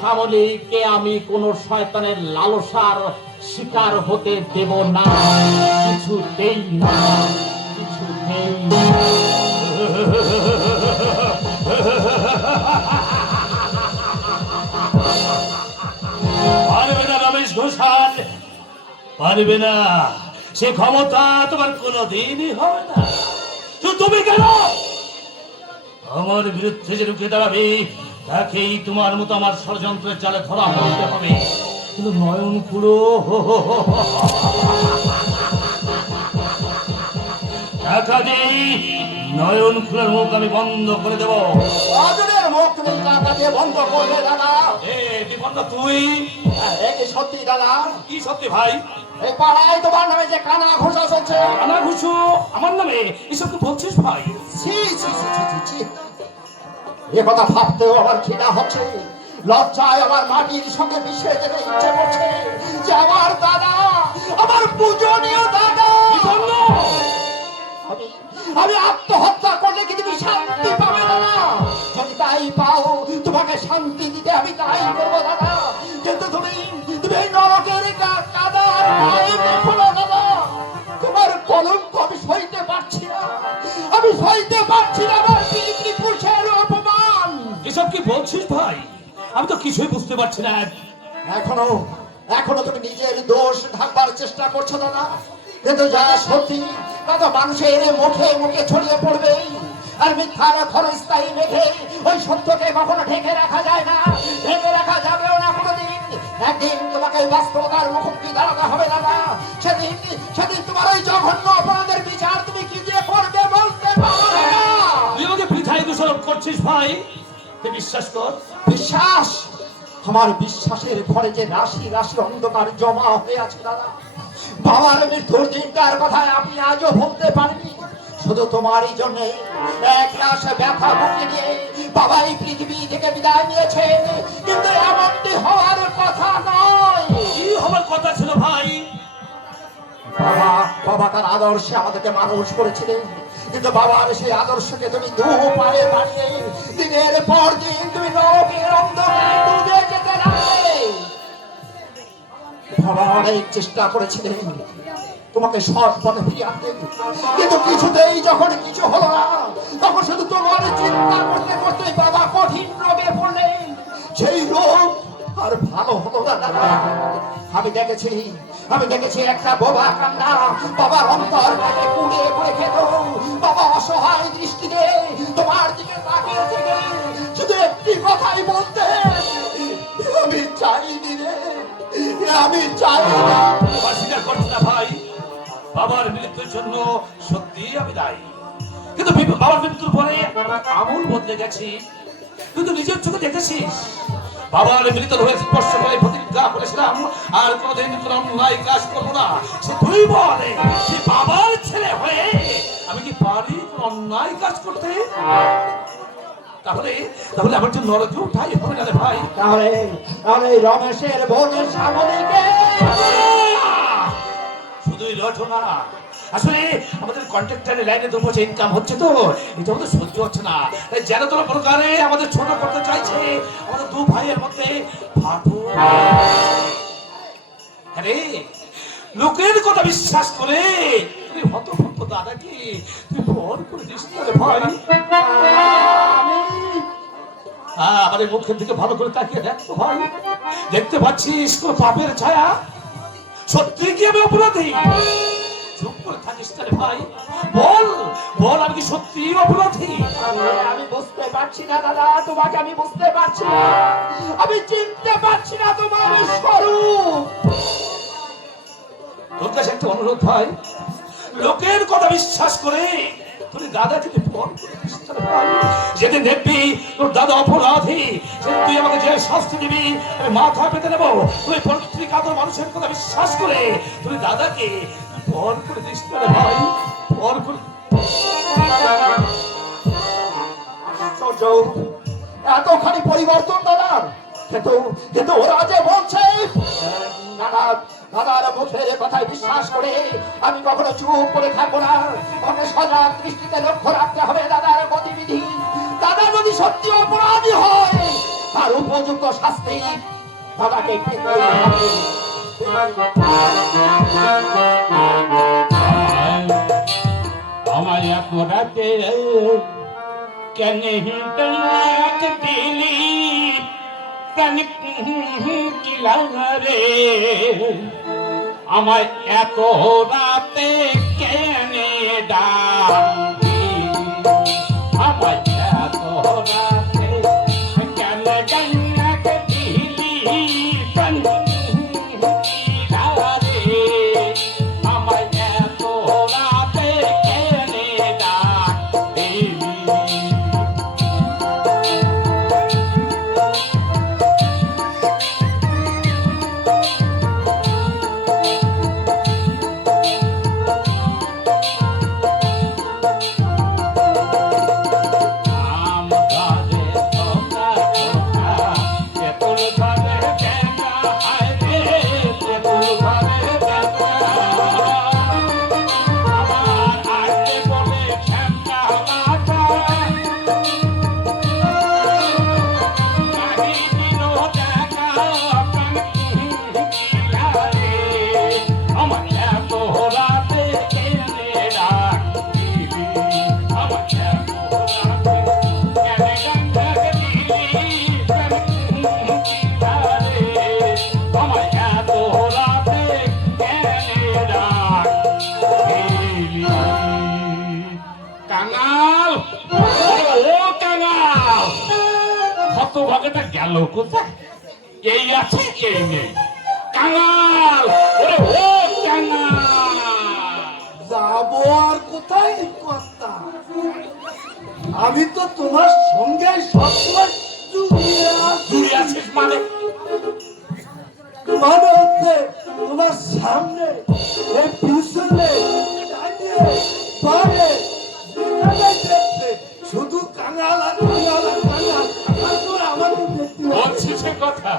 শ্যামলীকে আমি কোন শয়তানের লালসার শিকার হতে দেব না, কিছুতেই না, কিছুতেই না। পারবে না রমেশ ঘোষাল, পারবে না। সে ক্ষমতা তোমার কোনোদিনই হবে না। তো তুমি কেন আমার বিরুদ্ধে যে রুখে দাঁড়াবে তাকেই তোমার মতো আমার ষড়যন্ত্রের জালে ধরা পড়তে হবে। কিন্তু নয়ন খুড়ো, টাকা দিই, নয়ন খুড়োর মুখ আমি বন্ধ করে দেবো। অজনের মুখ তুমি টাকা দিয়ে বন্ধ করবে দাদা? বিপন্ন তুই কি সত্যি দাদা? কি সত্যি ভাই? এই পাড়ায় তোমার নামে যে কানা ঘোষা চলছে। কানা ঘুষু আমার নামে এসব তো বলছিস ভাই? ছি ছি ছি ছি ছি। এ কথা ভাবতেও আমার ঘৃণা হচ্ছে, লজ্জায় আমার মাটির সঙ্গে মিশে যেতে ইচ্ছে করছে যে আমার দাদা, আমার পূজনীয় দাদা, আমি আত্মহত্যা করলে কি তুমি শান্তি পাবে দাদা? যদি তাই পাও, তোমাকে শান্তি দিতে আমি তাই করবো দাদা। কিন্তু তুমি এই নরকের কাদা দাদা, তোমার কলঙ্ক আমি সইতে পারছি না, আমি সইতে পারছি না আমার পিতৃপুরুষের অপমান। এসব কি বলছিস ভাই? আমি তো কিছুই বুঝতে পারছি না। এখনো তুমি নিজের দোষ ঢাকবার চেষ্টা করছো দাদা, কিন্তু যা সত্যি তা মানুষের মুখে মুখে ছড়িয়ে পড়বে। আর মিথ্যার ক্ষণস্থায়ী মেঘে ওই সত্যকে কখনো ঢেকে রাখা যায় না, ঢেকে রাখা যাবেও না কোনোদিন। একদিন তোমাকে বাস্তবতার মুখোমুখি দাঁড়াতে হবে দাদা। সেদিন তোমার ওই জঘন্য অপরাধের বিচার তুমি কি দিয়ে করবে বলতে পারবে না। তুই আমাকে বৃথায় দোষারোপ করছিস ভাই। তুই বিশ্বাস কর। বিশ্বাস? আমার বিশ্বাসের ঘরে যে রাশি রাশি অন্ধকার জমা হয়ে আছে দাদা। বাবার মৃত্যুর দিনটার কথা আপনি আজও ভুলতে পারেননি। শুধু তোমারই জন্য এক রাশ ব্যথা বুকে নিয়ে বাবা এই পৃথিবী থেকে বিদায় নিয়েছে। কিন্তু এমনটি হওয়ার কথা নয়। কি হবার কথা ছিল ভাই? বাবা তার আদর্শে আমাদেরকে মানুষ করেছিলেন, কিন্তু বাবার সেই আদর্শকে তুমি দু পায়ে বাড়িয়ে দিনের পর দিন তুমি নরকের অন্ধকারে ডুবে যেতে লাগলে। বাবা অনেক চেষ্টা করেছিলেন তোমাকে সৎ পথে ফিরিয়ে আনতে, কিন্তু কিছুতেই যখন কিছু হলো না, তখন শুধু তোমার চিন্তা করতে করতে বাবা কঠিন রোগে পড়লেন। সেই রোগ আর ভালো হলো না দাদা। আমি দেখেছি একটা বোবা কান্না বাবার অন্তরটাকে কুড়ে কুড়ে খেত। বাবা অসহায় দৃষ্টিতে তোমার দিকে তাকিয়ে থেকে শুধু একটি কথাই বলতে, আমি চাইনি রে, আমি চাইনি। স্বীকার করছি না ভাই, বাবার মৃত্যুর জন্য সত্যি আমি দায়ী। কিন্তু বাবার মৃত্যুর পরে আমূল বদলে গেছি। তুই তো নিজের চোখে দেখেছিস। বাবার মৃত হয়ে স্পর্শ করে প্রতিজ্ঞা করেছিলাম আর কোনোদিন কোনো অন্যায় কাজ করবো না। সে তুই বলে যে বাবার ছেলে হয়ে আমি কি পারি কোনো অন্যায় কাজ করতে? তাহলে তাহলে আমার জন্য নরকে উঠাই হবে না রে ভাই। তাহলে রমেশের বোন শ্যামলীকে শুধুই রচনা। আসলে আমাদের কন্ট্রাক্টরের লাইনে 2 পয়সা ইনকাম হচ্ছে, তো এটা আমাদের সহ্য হচ্ছে না। তাই যেন তোর প্রকারে আমাদের ছোট করতে চাইছে। আমাদের 2 ভাইয়ের মধ্যে ফাটল। আরে লোকের কথা বিশ্বাস করে তুই হতভম্ব দাদাকে তুই ভর করে দিস না রে ভাই। আমাদের মুখের দিকে ভালো করে তাকিয়ে দেখ তো ভাই, দেখতে পাচ্ছিস কোন পাপের ছায়া? সত্যি কি আমি অপরাধী? চুপ করে থাকিস না রে ভাই, বল বল আমি কি সত্যি অপরাধী? আমি বুঝতে পারছি না দাদা, তোমাকে আমি বুঝতে পারছি না, আমি চিনতে পারছি না তোমার স্বরূপ। তোর কাছে একটা অনুরোধ ভাই, লোকের কথা বিশ্বাস করে তুই দাদাকে যেদিন দেখবি তোর দাদা অপরাধী, সেদিন তুই আমাকে যে শাস্তি দিবি আমি মাথা পেতে নেবো। তুই পত্রিকাতর মানুষের কথা বিশ্বাস করে তুই দাদাকে পর করে দিস না রে ভাই, পর করে। এতখানি পরিবর্তন দাদার, কিন্তু ওরা যে বলছে দাদার মুখের কথায় বিশ্বাস করে আমি কখনো চুপ করে থাকবো না। আমাকে সজাগ দৃষ্টিতে লক্ষ্য রাখতে হবে দাদার গতিবিধি। দাদা যদি সত্যি অপরাধী হয় তার উপযুক্ত শাস্তি দাদাকে পেতে হবে। আমার এত রাতে কেন হিন্দাক দিলি কেন কিলা রে আমার এত রাতে কেন ডাকি আমার এত রাতে কেন গঙ্গাক দিলি কেন কিলা রে আমার এত রাতে কেন ডাক দিলি কাঙাল ও কাঙাল হতভাগাটা গেল কোথায় এই আছে এই নেই কাঙাল ওরে ও কাঙাল যাবো আর কোথায় কর্তা? আমি তো তোমার সঙ্গে সবসময় জুড়ে আছি। জুড়ে আছিস মানে মানে হচ্ছে তোমার সামনে, এই পিছনে, ডাইনে, বামে, যেখানে দেখবে শুধু কাঙাল আর কাঙাল আর কাঙাল। আর তো আমাকে দেখতে হবে। বলছিস এ কথা